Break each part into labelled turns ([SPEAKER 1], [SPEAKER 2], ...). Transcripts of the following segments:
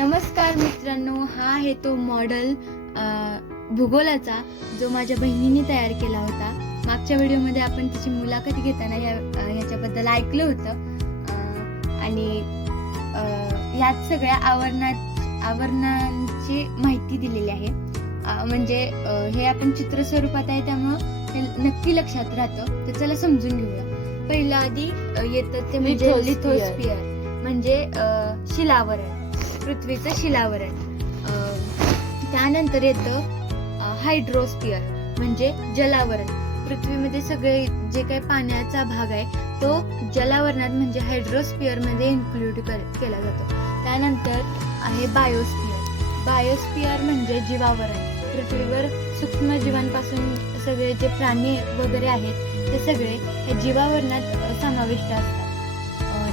[SPEAKER 1] नमस्कार मित्रांनो हा आहे तो मॉडेल भूगोलाचा जो माझ्या बहिणीने तयार केला होता. मागच्या व्हिडिओमध्ये आपण तिची मुलाखत घेताना या ह्याच्याबद्दल ऐकलं होतं. आणि ह्यात सगळ्या आवरणात आवरणांची माहिती दिलेली आहे. म्हणजे हे आपण चित्र स्वरूपात आहे त्यामुळं हे नक्की लक्षात राहतं. तर चला समजून घेऊया. पहिलं आधी येतं ते म्हणजे. लिथोस्पियर म्हणजे शिलावरण. पृथ्वीचं शिलावरण. त्यानंतर येतं हायड्रोस्पियर म्हणजे जलावरण. पृथ्वीमध्ये सगळे जे काही पाण्याचा भाग आहे तो जलावरणात म्हणजे हायड्रोस्पियरमध्ये इन्क्लूड केला जातो. त्यानंतर आहे बायोस्पियर बायोस्पियर म्हणजे जीवावरण. पृथ्वीवर सूक्ष्मजीवांपासून सगळे जे प्राणी वगैरे आहेत ते सगळे हे जीवावरणात समाविष्ट असतात.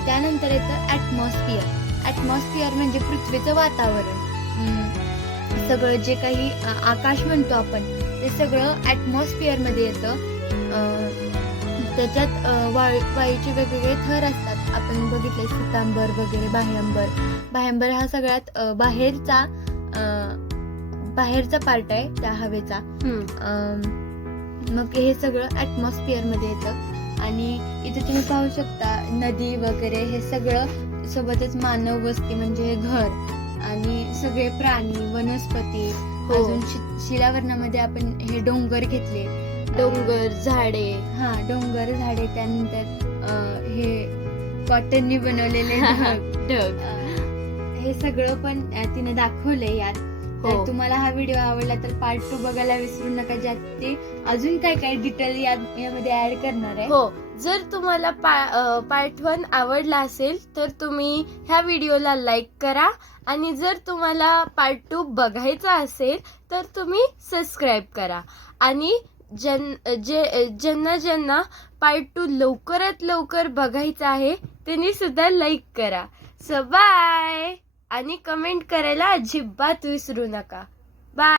[SPEAKER 1] त्यानंतर येतं ॲटमॉस्फियर ॲटमॉस्फियर म्हणजे पृथ्वीचं वातावरण. सगळं जे काही आकाश म्हणतो आपण ते सगळं ॲटमॉस्फियरमध्ये येतं. त्याच्यात वायू वायूचे वेगवेगळे थर असतात. आपण बघितले सितांबर वगैरे बाह्यंबर बाह्यंबर हा सगळ्यात बाहेरचा बाहेरचा पार्ट आहे त्या हवेचा. मग हे सगळं ॲटमॉस्फिअरमध्ये येतं. आणि इथे तुम्ही पाहू शकता नदी वगैरे हे सगळं सोबतच मानव वस्ती म्हणजे हे घर आणि सगळे प्राणी वनस्पती
[SPEAKER 2] हो.
[SPEAKER 1] अजून शि- शिलावरणामध्ये आपण हे डोंगर घेतले.
[SPEAKER 2] डोंगर झाडे.
[SPEAKER 1] हा डोंगर झाडे त्यानंतर अं, हे कॉटननी बनवलेले ढग.
[SPEAKER 2] ढग.
[SPEAKER 1] अं, हे सगळं पण अं, तिने दाखवलंय यात.
[SPEAKER 2] हो.
[SPEAKER 1] तर तुम्हाला हा व्हिडिओ आवडला तर पार्ट टू बघायला विसरू नका ज्यात ते अजून काय काय डिटेल यामध्ये ऍड करणार आहे.
[SPEAKER 2] हो. जर तुम्हाला पार्ट वन आवडला असेल तर तुम्ही ह्या व्हिडिओला लाईक करा. आणि जर तुम्हाला पार्ट टू बघायचा असेल तर तुम्ही सबस्क्राईब करा. आणि जन जे ज्यांना ज्यांना पार्ट टू लवकरात लवकर बघायचा आहे त्यांनी सुद्धा लाईक करा. सो बाय आणि कमेंट करायला अजिबात विसरू नका. बाय